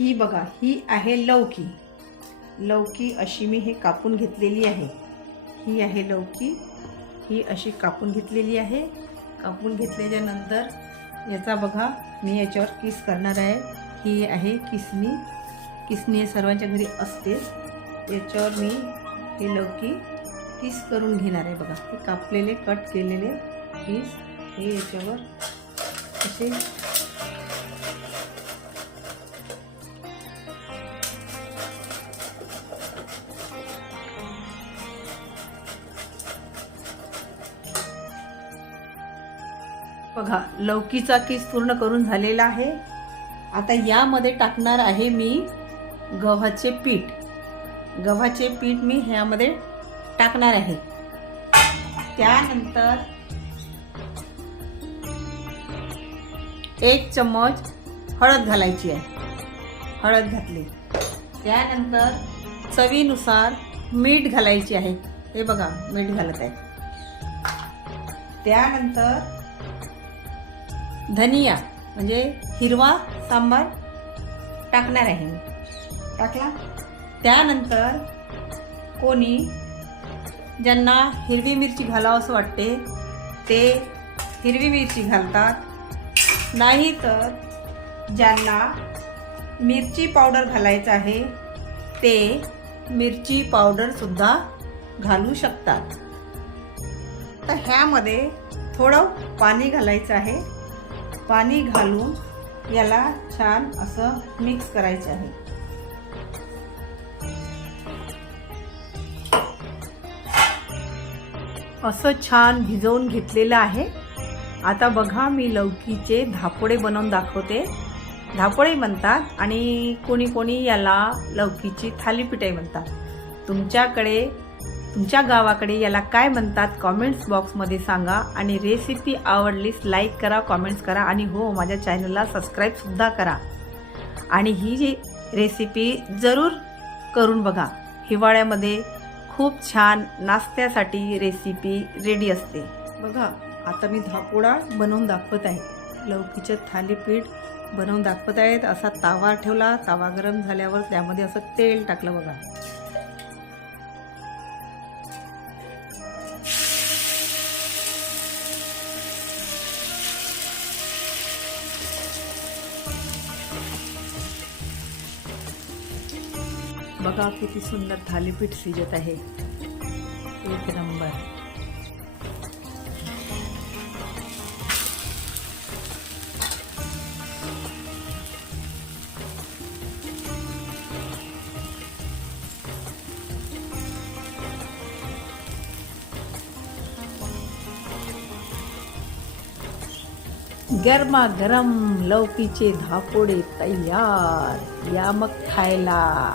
ही बघा ही आहे लौकी. लौकी अशी मी हे कापून घेतलेली आहे. ही आहे लौकी ही अशी कापून घेतलेली आहे. कापून घेतल्याच्यानंतर याचा बघा मी याच्यावर किस करणार आहे. ही आहे किसनी. किसनी हे सर्वांच्या घरी असतेच याच्यावर मी हे लौकी किस करून घेणार आहे बघा. हे कापलेले कट केलेले पीस हे याच्यावर असे बघा लौकीचा किस पूर्ण करून झालेला आहे. आता यामध्ये टाकणार आहे मी गव्हाचे पीठ. गव्हाचे पीठ मी ह्यामध्ये टाकणार आहे. त्यानंतर एक चम्मच हळद घालायची आहे. हळद घातली. त्यानंतर चवीनुसार मीठ घालायची आहे. हे बघा मीठ घालत आहे. त्यानंतर धनिया म्हणजे हिरवा सांबार टाकणार आहे मी. टाकला? त्यानंतर कोणी ज्यांना हिरवी मिरची घालावं असं वाटते ते हिरवी मिरची घालतात. नाही तर ज्यांना मिरची पावडर घालायचं आहे ते मिरची पावडरसुद्धा घालू शकतात. तर ह्यामध्ये थोडं पाणी घालायचं आहे. पाणी घालून याला छान असं मिक्स करायचं आहे. असं छान भिजवून घेतलेलं आहे. आता बघा मी लौकीचे धापोडे बनवून दाखवते. धापोळे म्हणतात आणि कोणी कोणी याला लौकीची थालीपीठही म्हणतात तुमच्याकडे तुमच्या गावाकडे याला काय म्हणतात कॉमेंट्स बॉक्समध्ये सांगा आणि रेसिपी आवडलीस लाईक करा कॉमेंट्स करा आणि हो माझ्या चॅनलला सबस्क्राईबसुद्धा करा. आणि ही जी रेसिपी जरूर करून बघा. हिवाळ्यामध्ये खूप छान नाश्त्यासाठी रेसिपी रेडी असते. बघा आता मी धापोळा बनवून दाखवत आहे. लौकीचं थालीपीठ बनवून दाखवत आहेत. असा तावा ठेवला तावा गरम झाल्यावर त्यामध्ये असं तेल टाकलं बघा. बघा किती सुंदर थालीपीठ शिजत आहे. एक नंबर. गरमा गरम लौकीचे धापोडे तयार. या मग खायला.